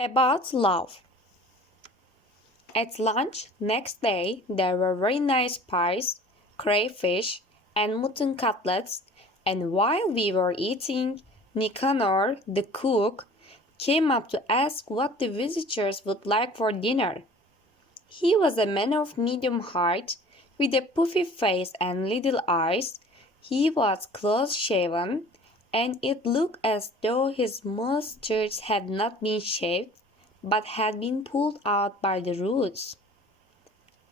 About love. At lunch next day there were very nice pies, crayfish, and mutton cutlets, and while we were eating, Nicanor, the cook, came up to ask what the visitors would like for dinner. He was a man of medium height, with a puffy face and little eyes. He was close shaven, and it looked as though his moustache had not been shaved, but had been pulled out by the roots.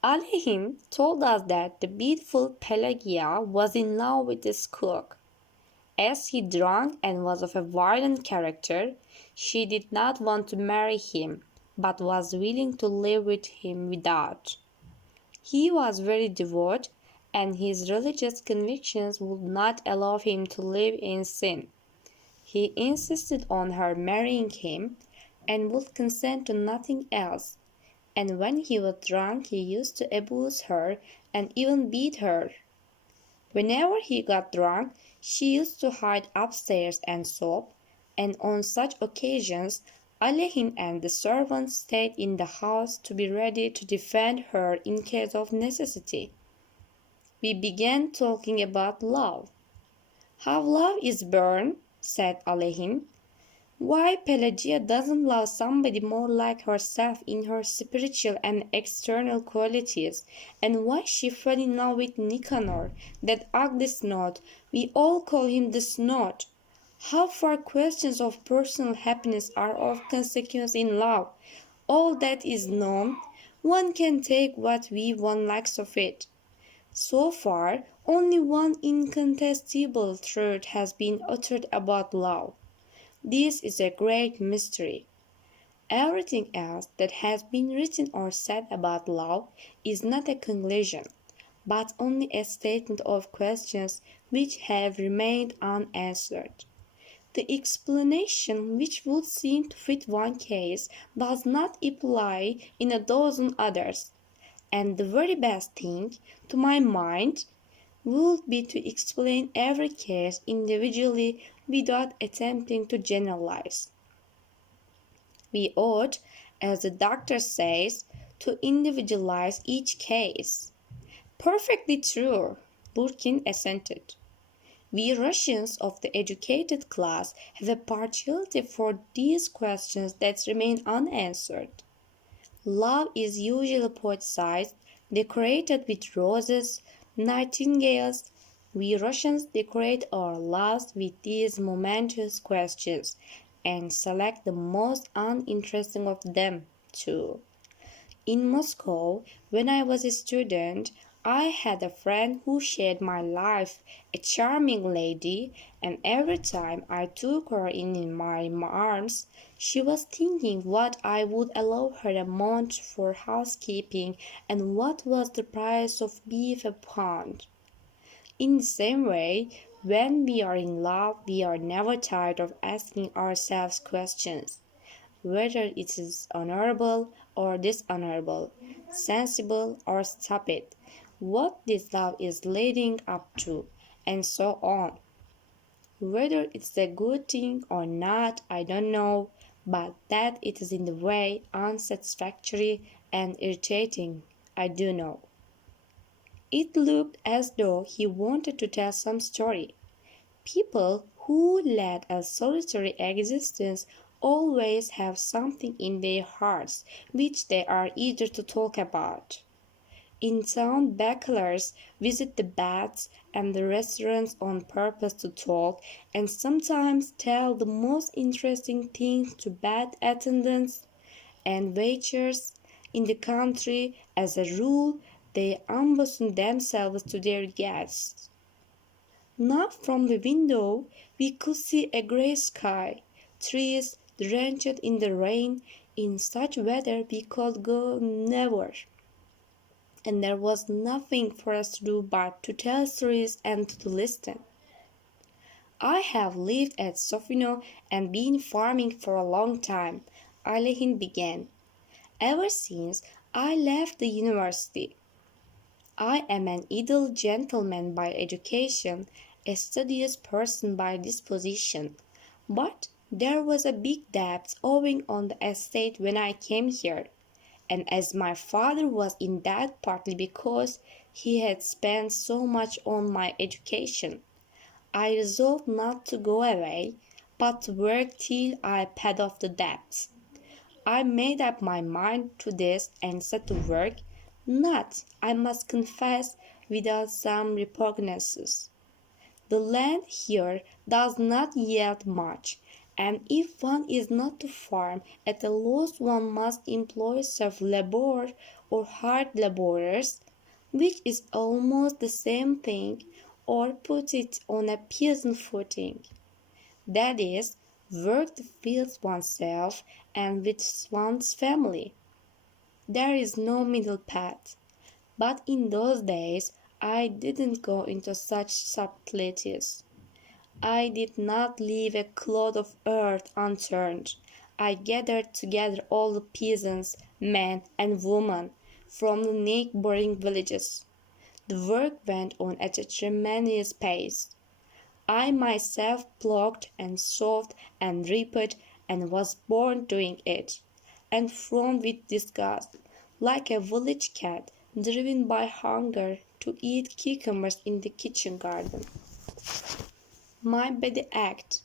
Alehin told us that the beautiful Pelagia was in love with this cook. As he drank and was of a violent character, she did not want to marry him, but was willing to live with him without. He was very devout, and his religious convictions would not allow him to live in sin. He insisted on her marrying him, and would consent to nothing else, and when he was drunk he used to abuse her and even beat her. Whenever he got drunk, she used to hide upstairs and sob, and on such occasions Alehin and the servants stayed in the house to be ready to defend her in case of necessity. We began talking about love. How love is born, said Alehin. Why Pelagia doesn't love somebody more like herself in her spiritual and external qualities, and why she fell in love with Nicanor, that ugly snot, we all call him the snot. How far questions of personal happiness are of consequence in love. All that is known, one can take what one likes of it. So far, only one incontestable truth has been uttered about love. This is a great mystery. Everything else that has been written or said about love is not a conclusion, but only a statement of questions which have remained unanswered. The explanation which would seem to fit one case does not apply in a dozen others, and the very best thing, to my mind, would be to explain every case individually without attempting to generalize. We ought, as the doctor says, to individualize each case. Perfectly true, Burkin assented. We Russians of the educated class have a partiality for these questions that remain unanswered. Love is usually poetized, decorated with roses, nightingales. We Russians decorate our lives with these momentous questions, and select the most uninteresting of them, too. In Moscow, when I was a student, I had a friend who shared my life, a charming lady, and every time I took her in my arms, she was thinking what I would allow her a month for housekeeping and what was the price of beef a pound. In the same way, when we are in love, we are never tired of asking ourselves questions whether it is honorable or dishonorable, sensible or stupid, what this love is leading up to, and so on. Whether it's a good thing or not, I don't know, but that it is in the way unsatisfactory and irritating, I do know. It looked as though he wanted to tell some story. People who lead a solitary existence always have something in their hearts which they are eager to talk about. In town, bachelors visit the baths and the restaurants on purpose to talk, and sometimes tell the most interesting things to bath attendants and waiters. In the country, as a rule, they unbosom themselves to their guests. Now from the window we could see a grey sky, trees drenched in the rain. In such weather we could go nowhere, and there was nothing for us to do but to tell stories and to listen. I have lived at Sofino and been farming for a long time, Alehin began, ever since I left the university. I am an idle gentleman by education, a studious person by disposition, but There was a big debt owing on the estate when I came here, and as my father was in debt partly because he had spent so much on my education, I resolved not to go away, but to work till I paid off the debts. I made up my mind to this and set to work, not, I must confess, without some repugnances. The land here does not yield much, and if one is not to farm at a loss one must employ self-labour or hired labourers, which is almost the same thing, or put it on a peasant footing. That is, work the fields oneself and with one's family. There is no middle path. But in those days I didn't go into such subtleties. I did not leave a clod of earth unturned. I gathered together all the peasants, men and women, from the neighboring villages. The work went on at a tremendous pace. I myself plucked and sowed and reaped and was born doing it, and frowned with disgust, like a village cat driven by hunger to eat cucumbers in the kitchen garden. My body ached,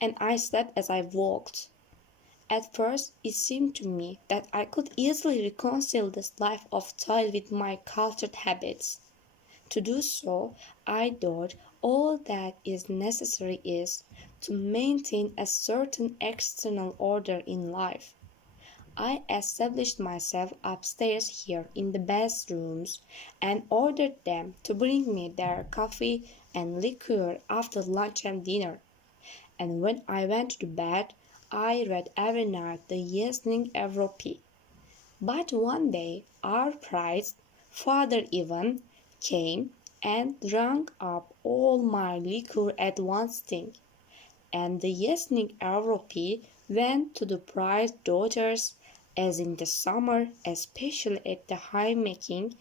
and I slept as I walked. At first it seemed to me that I could easily reconcile this life of toil with my cultured habits. To do so, I thought all that is necessary is to maintain a certain external order in life. I established myself upstairs here in the best rooms and ordered them to bring me their coffee and liqueur after lunch and dinner. And when I went to bed, I read every night the Yasning Evropi. But one day our priest, Father Ivan, came and drank up all my liquor at one sting, and the Yasning Evropi went to the priest's daughters, as in the summer, especially at the high making,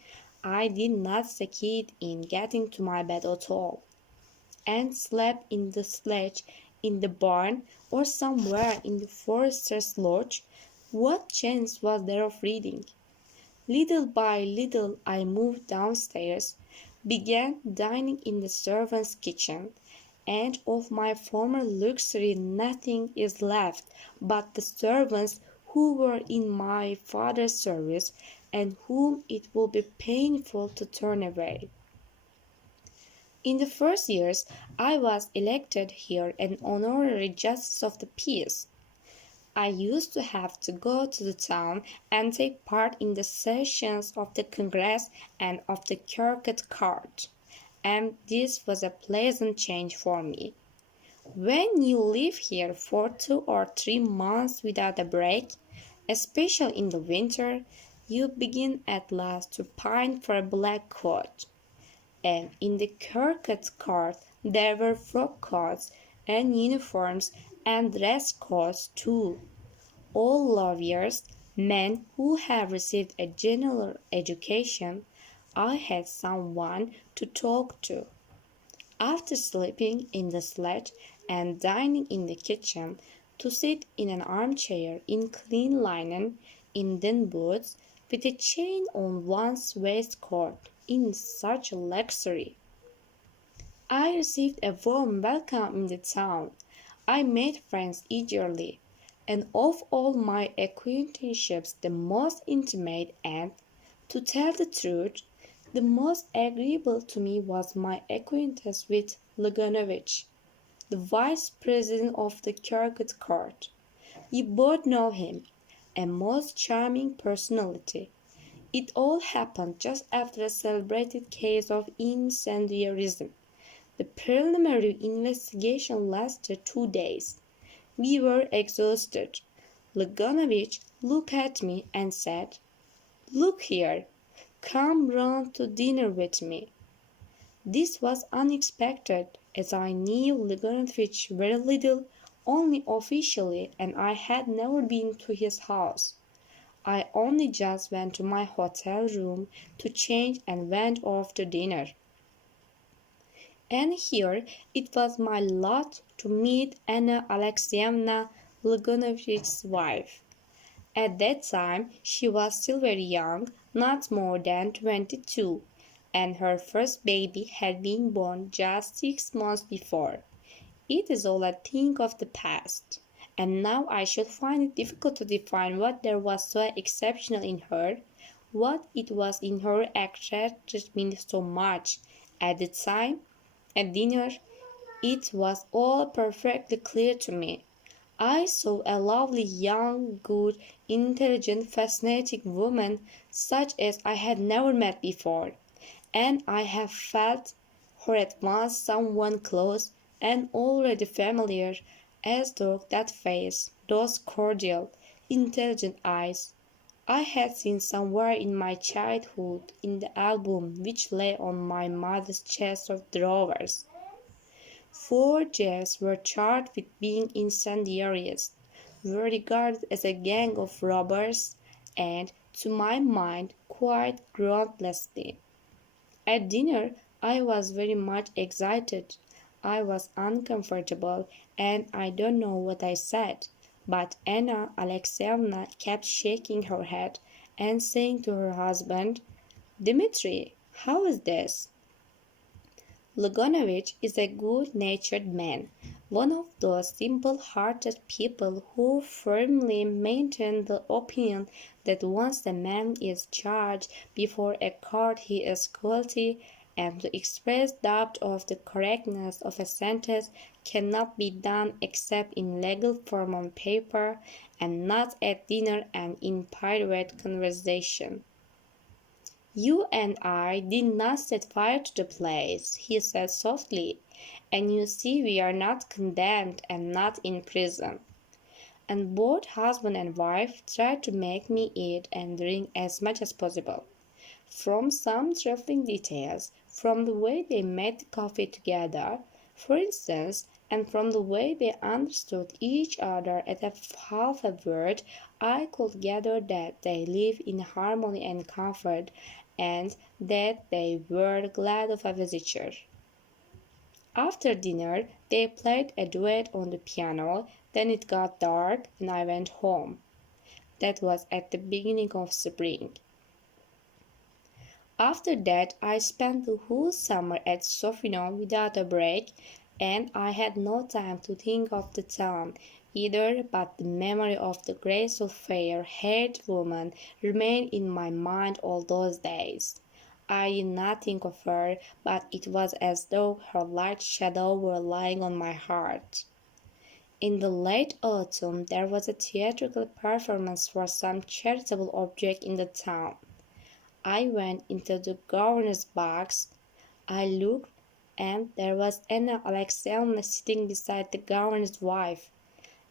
I did not succeed in getting to my bed at all, and slept in the sledge, in the barn, or somewhere in the forester's lodge. What chance was there of reading? Little by little I moved downstairs, began dining in the servants' kitchen, and of my former luxury nothing is left but the servants who were in my father's service and whom it will be painful to turn away. In the first years I was elected here an honorary justice of the peace. I used to have to go to the town and take part in the sessions of the Congress and of the Circuit Court, and this was a pleasant change for me. When you live here for 2 or 3 months without a break, especially in the winter, you begin at last to pine for a black coat. And in the Circuit Court there were frock coats and uniforms and dress coats too. All lawyers, men who have received a general education, I had someone to talk to. After sleeping in the sledge and dining in the kitchen, to sit in an armchair in clean linen, in thin boots, with a chain on one's waistcoat, in such luxury. I received a warm welcome in the town. I made friends eagerly, and of all my acquaintanceships the most intimate and, to tell the truth, the most agreeable to me was my acquaintance with Luganovich, the vice president of the Circuit Court. You both know him, a most charming personality. It all happened just after a celebrated case of incendiarism. The preliminary investigation lasted 2 days. We were exhausted. Luganovich looked at me and said, "Look here, come round to dinner with me." This was unexpected, as I knew Luganovich very little, only officially, and I had never been to his house. I only just went to my hotel room to change and went off to dinner. And here it was my lot to meet Anna Alexeyevna Lugonovich's wife. At that time she was still very young, not more than 22, and her first baby had been born just 6 months before. It is all a thing of the past, and now I should find it difficult to define what there was so exceptional in her, what it was in her attracted me so much. At the time, at dinner, it was all perfectly clear to me. I saw a lovely, young, good, intelligent, fascinating woman such as I had never met before, and I have felt her at once someone close and already familiar, as though that face, those cordial, intelligent eyes, I had seen somewhere in my childhood in the album which lay on my mother's chest of drawers. 4 J's were charged with being incendiaries, were regarded as a gang of robbers, and, to my mind, quite groundlessly. At dinner I was very much excited. I was uncomfortable, and I don't know what I said, but Anna Alexeyevna kept shaking her head and saying to her husband, "Dmitri, how is this?" Luganovich is a good-natured man, one of those simple-hearted people who firmly maintain the opinion that once a man is charged before a court he is guilty, and to express doubt of the correctness of a sentence cannot be done except in legal form on paper, and not at dinner and in private conversation. "You and I did not set fire to the place," he said softly, "and you see we are not condemned and not in prison." And both husband and wife tried to make me eat and drink as much as possible. From some trifling details, from the way they made the coffee together, for instance, and from the way they understood each other at half a word, I could gather that they lived in harmony and comfort, and that they were glad of a visitor. After dinner they played a duet on the piano, then it got dark and I went home. That was at the beginning of spring. After that I spent the whole summer at Sofino without a break, and I had no time to think of the town either, but the memory of the graceful fair-haired woman remained in my mind all those days. I did not think of her, but it was as though her light shadow were lying on my heart. In the late autumn there was a theatrical performance for some charitable object in the town. I went into the governor's box. I looked, and there was Anna Alexeyevna sitting beside the governor's wife,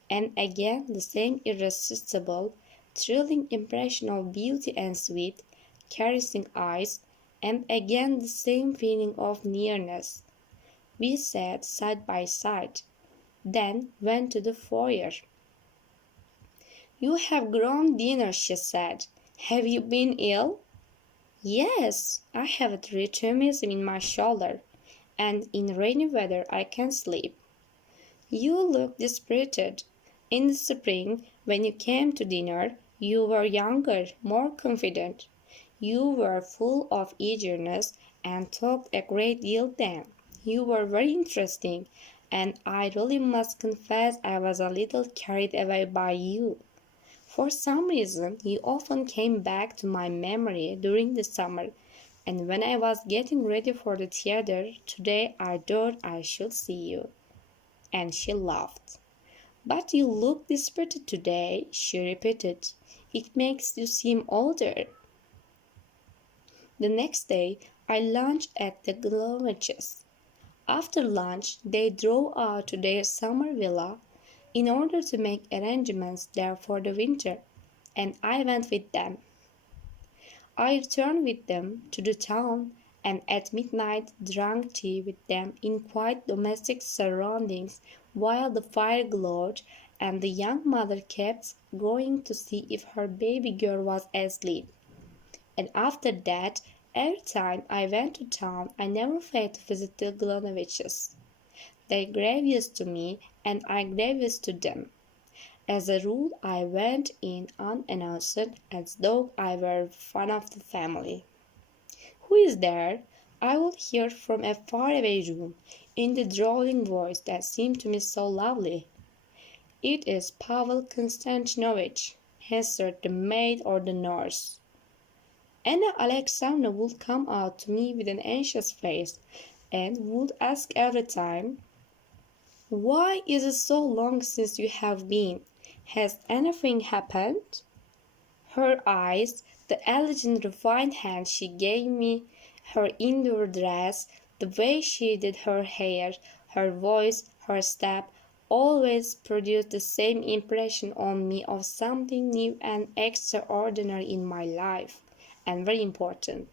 and again the same irresistible, thrilling impression of beauty and sweet, caressing eyes, and again the same feeling of nearness. We sat side by side, then went to the foyer. "You have grown thinner," she said. "Have you been ill?" "Yes, I have a rheumatism in my shoulder, and in rainy weather I can't sleep." "You look dispirited. In the spring, when you came to dinner, you were younger, more confident. You were full of eagerness, and talked a great deal then. You were very interesting, and I really must confess I was a little carried away by you. For some reason you often came back to my memory during the summer, and when I was getting ready for the theatre today I thought I should see you." And she laughed. "But you look dispirited today," she repeated. "It makes you seem older." The next day I lunched at the Gloviches. After lunch they drove out to their summer villa in order to make arrangements there for the winter, and I went with them. I returned with them to the town, and at midnight drank tea with them in quiet domestic surroundings while the fire glowed and the young mother kept going to see if her baby girl was asleep. And after that Every time I went to town, I never failed to visit the Glanoviches. They gave used to me, and I gave used to them. As a rule, I went in unannounced, as though I were one of the family. "Who is there?" I would hear from a far-away room, in the drawling voice that seemed to me so lovely. "It is Pavel Konstantinovitch," answered the maid or the nurse. Anna Alexandrovna would come out to me with an anxious face, and would ask every time, "Why is it so long since you have been? Has anything happened?" Her eyes, the elegant refined hand she gave me, her indoor dress, the way she did her hair, her voice, her step, always produced the same impression on me of something new and extraordinary in my life, and very important.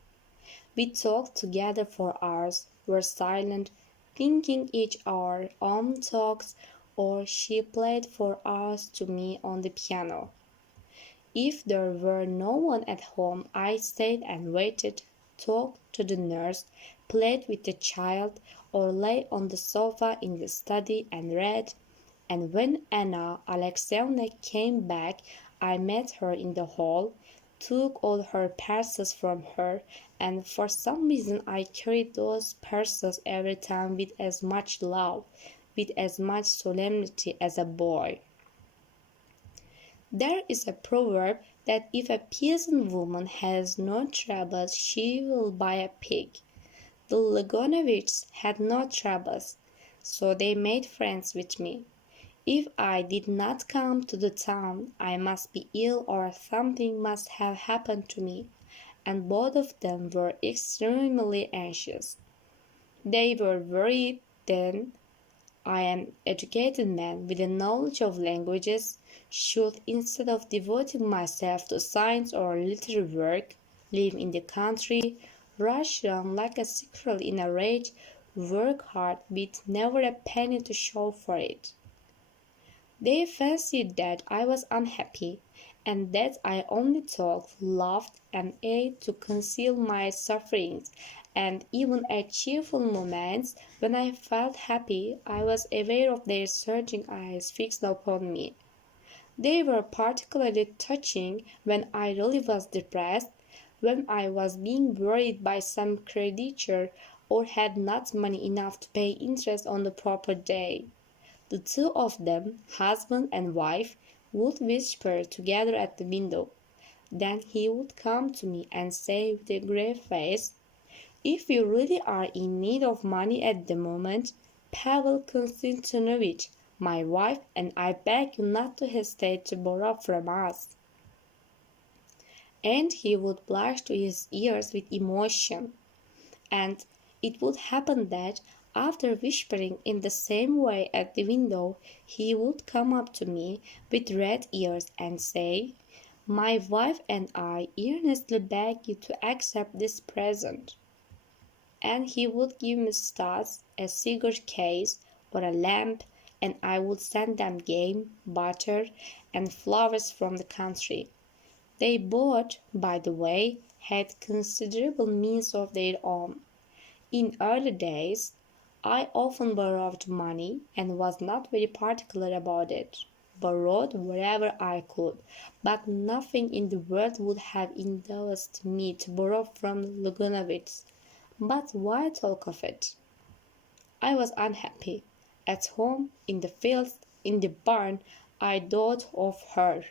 We talked together for hours, were silent, thinking each our own thoughts, or she played for hours to me on the piano. If there were no one at home, I stayed and waited, talked to the nurse, played with the child, or lay on the sofa in the study and read, and when Anna Alexeyevna came back I met her in the hall, took all her parcels from her, and for some reason I carried those parcels every time with as much love, with as much solemnity as a boy. There is a proverb that if a peasant woman has no troubles she will buy a pig. The Logonoviches had no troubles, so they made friends with me. If I did not come to the town, I must be ill or something must have happened to me, and both of them were extremely anxious. They were worried then. I am an educated man with a knowledge of languages, should, instead of devoting myself to science or literary work, live in the country, rush round like a squirrel in a rage, work hard with never a penny to show for it. They fancied that I was unhappy, and that I only talked, laughed, and ate to conceal my sufferings, and even at cheerful moments, when I felt happy, I was aware of their searching eyes fixed upon me. They were particularly touching when I really was depressed, when I was being worried by some creditor, or had not money enough to pay interest on the proper day. The two of them, husband and wife, would whisper together at the window. Then he would come to me and say with a grave face, "If you really are in need of money at the moment, Pavel Konstantinovitch, my wife and I beg you not to hesitate to borrow from us." And he would blush to his ears with emotion. And it would happen that, after whispering in the same way at the window, he would come up to me with red ears and say, "My wife and I earnestly beg you to accept this present." And he would give me studs, a cigar case, or a lamp, and I would send them game, butter, and flowers from the country. They both, by the way, had considerable means of their own. In early days, I often borrowed money and was not very particular about it. Borrowed wherever I could, but nothing in the world would have induced me to borrow from Luganovitz. But why talk of it? I was unhappy. At home, in the fields, in the barn, I thought of her.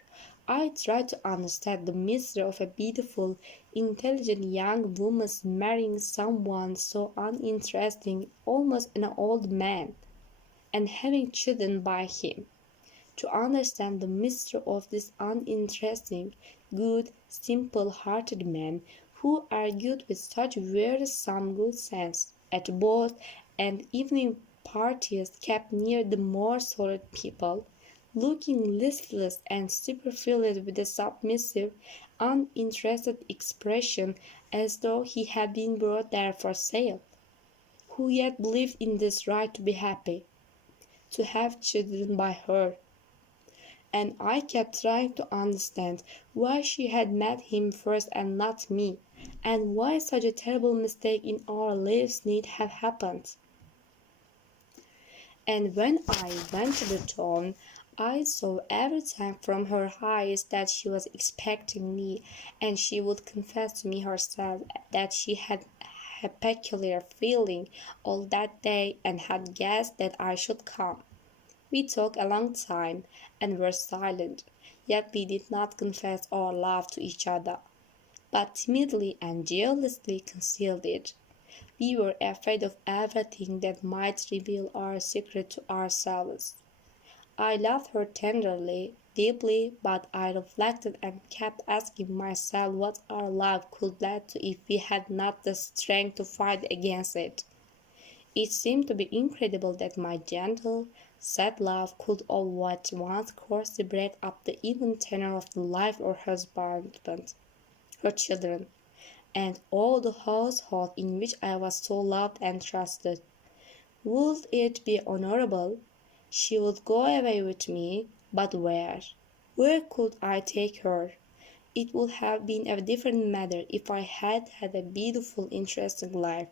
I tried to understand the mystery of a beautiful, intelligent young woman's marrying someone so uninteresting, almost an old man, and having children by him. To understand the mystery of this uninteresting, good, simple-hearted man, who argued with such wearisome good sense at both and evening parties kept near the more solid people, looking listless and superfluous with a submissive, uninterested expression as though he had been brought there for sale, who yet believed in this right to be happy, to have children by her. And I kept trying to understand why she had met him first and not me, and why such a terrible mistake in our lives need have happened. And when I went to the town, I saw every time from her eyes that she was expecting me, and she would confess to me herself that she had a peculiar feeling all that day and had guessed that I should come. We talked a long time and were silent, yet we did not confess our love to each other, but timidly and jealously concealed it. We were afraid of everything that might reveal our secret to ourselves. I loved her tenderly, deeply, but I reflected and kept asking myself what our love could lead to if we had not the strength to fight against it. It seemed to be incredible that my gentle, sad love could all at once coarsely break up the even tenor of the life of her husband, her children, and all the household in which I was so loved and trusted. Would it be honorable? She would go away with me, but where? Where could I take her? It would have been a different matter if I had had a beautiful, interesting life.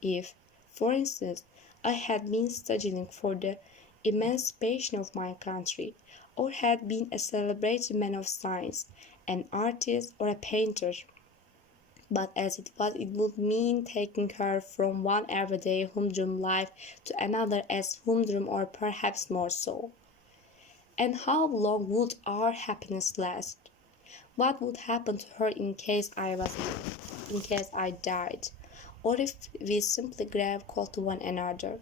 If, for instance, I had been studying for the emancipation of my country, or had been a celebrated man of science, an artist, or a painter. But as it was, it would mean taking her from one everyday humdrum life to another as humdrum or perhaps more so. And how long would our happiness last? What would happen to her in case I died, or if we simply gave cold to one another?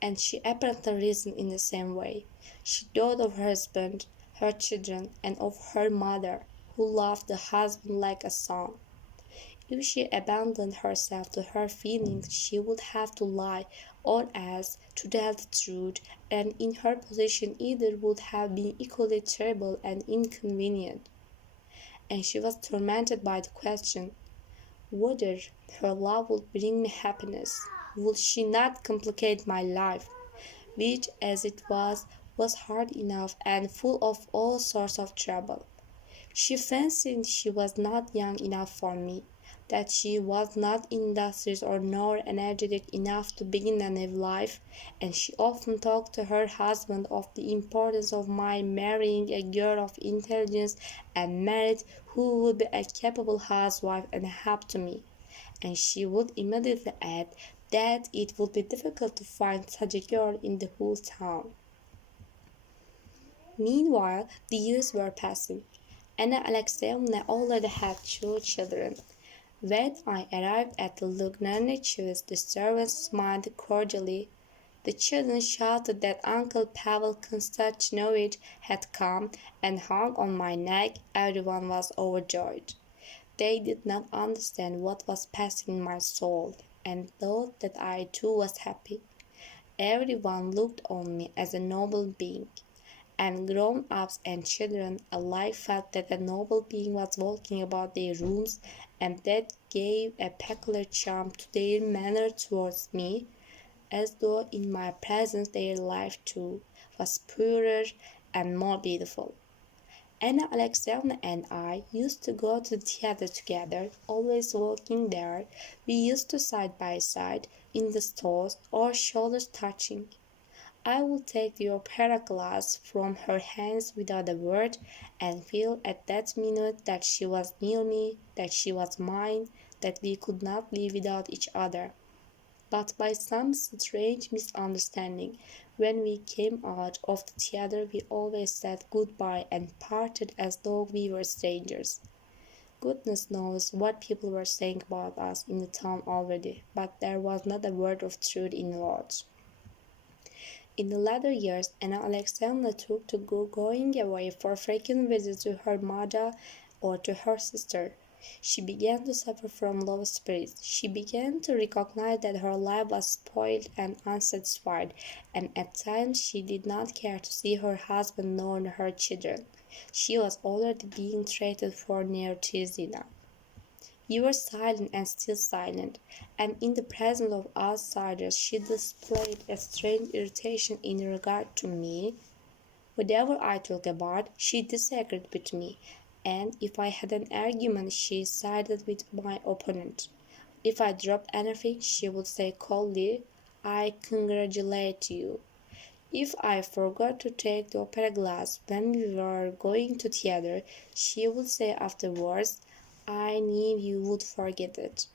And she apparently reasoned in the same way. She thought of her husband, her children, and of her mother, who loved the husband like a son. If she abandoned herself to her feelings, she would have to lie, or else to tell the truth, and in her position either would have been equally terrible and inconvenient. And she was tormented by the question whether her love would bring me happiness. Would she not complicate my life, which, as it was hard enough and full of all sorts of trouble? She fancied she was not young enough for me, that she was not industrious or nor energetic enough to begin a new life, and she often talked to her husband of the importance of my marrying a girl of intelligence and merit who would be a capable housewife and a help to me, and she would immediately add that it would be difficult to find such a girl in the whole town. Meanwhile, the years were passing. Anna Alexeyevna already had 2 children. When I arrived at the Lugnernichevs, the servants smiled cordially. The children shouted that Uncle Pavel Konstantinovich had come and hung on my neck. Everyone was overjoyed. They did not understand what was passing in my soul, and thought that I too was happy. Everyone looked on me as a noble being, and grown-ups and children alike felt that a noble being was walking about their rooms, and that gave a peculiar charm to their manner towards me, as though in my presence their life too was purer and more beautiful. Anna Alexeyevna and I used to go to the theatre together, always walking there. We used to side by side in the stalls, our shoulders touching. I would take the opera glass from her hands without a word, and feel at that minute that she was near me, that she was mine, that we could not live without each other. But by some strange misunderstanding, when we came out of the theatre we always said good-bye and parted as though we were strangers. Goodness knows what people were saying about us in the town already, but there was not a word of truth in words. In the latter years, Anna Alexeyevna took to going away for frequent visits to her mother or to her sister. She began to suffer from low spirits. She began to recognize that her life was spoiled and unsatisfied, and at times she did not care to see her husband nor her children. She was already being treated for neuroticism. We were silent and still silent, and in the presence of outsiders she displayed a strange irritation in regard to me. Whatever I talked about, she disagreed with me, and if I had an argument she sided with my opponent. If I dropped anything she would say coldly, "I congratulate you." If I forgot to take the opera glass when we were going to theatre, she would say afterwards, "I knew you would forget it."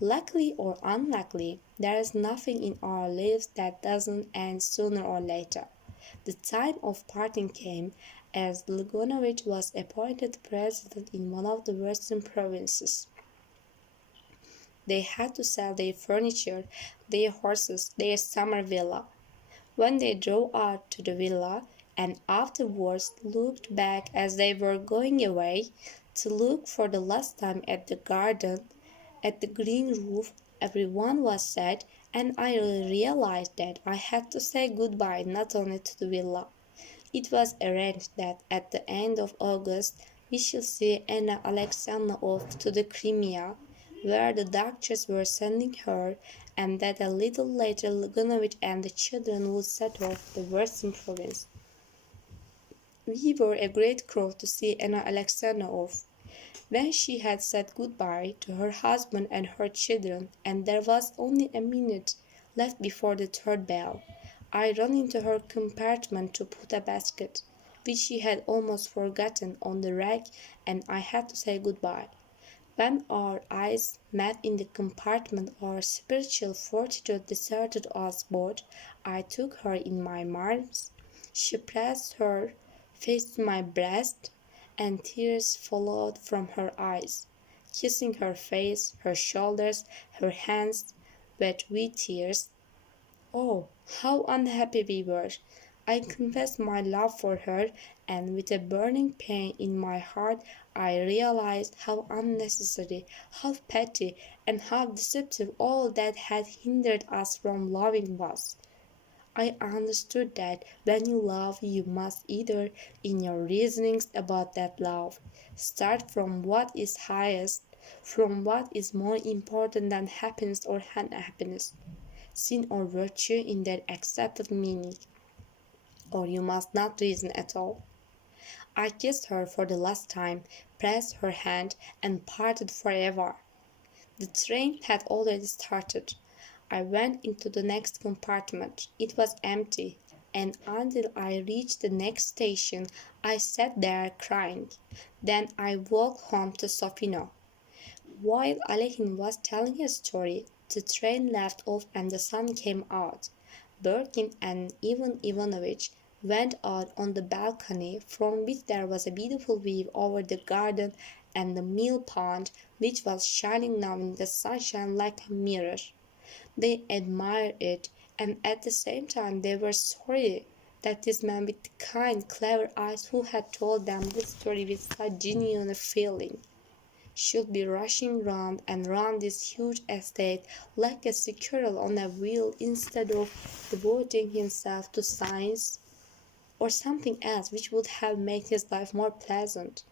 Luckily or unluckily, there is nothing in our lives that doesn't end sooner or later. The time of parting came, as Lugonovich was appointed president in one of the western provinces. They had to sell their furniture, their horses, their summer villa. When they drove out to the villa, and afterwards looked back as they were going away, to look for the last time at the garden, at the green roof, everyone was sad, and I realized that I had to say goodbye not only to the villa. It was arranged that at the end of August we should see Anna Alexandrovna off to the Crimea, where the doctors were sending her, and that a little later Luganovich and the children would set off the western province. We were a great crowd to see Anna Alexandrovna off. When she had said good-bye to her husband and her children, and there was only a minute left before the third bell, I ran into her compartment to put a basket, which she had almost forgotten, on the rack, and I had to say good-bye. When our eyes met in the compartment, our spiritual fortitude deserted us both. I took her in my arms. She pressed her face to my breast, and tears followed from her eyes, kissing her face, her shoulders, her hands, wet with tears. Oh, how unhappy we were! I confessed my love for her, and with a burning pain in my heart I realized how unnecessary, how petty, and how deceptive all that had hindered us from loving was. I understood that when you love you must either, in your reasonings about that love, start from what is highest, from what is more important than happiness or unhappiness, sin or virtue in their accepted meaning, or you must not reason at all. I kissed her for the last time, pressed her hand, and parted forever. The train had already started. I went into the next compartment. It was empty, and until I reached the next station I sat there crying. Then I walked home to Sofino. While Alehin was telling his story, the train left off and the sun came out. Birkin and Ivan Ivanovich went out on the balcony, from which there was a beautiful view over the garden and the mill pond, which was shining now in the sunshine like a mirror. They admired it, and at the same time they were sorry that this man with the kind, clever eyes who had told them this story with such genuine feeling should be rushing round and round this huge estate like a squirrel on a wheel, instead of devoting himself to science or something else which would have made his life more pleasant.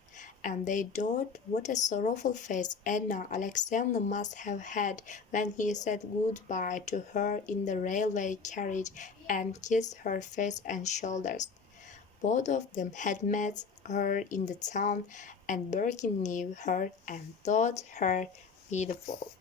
And they thought what a sorrowful face Anna Alexandrovna must have had when he said good-bye to her in the railway carriage and kissed her face and shoulders. Both of them had met her in the town, and Birkin knew her and thought her beautiful.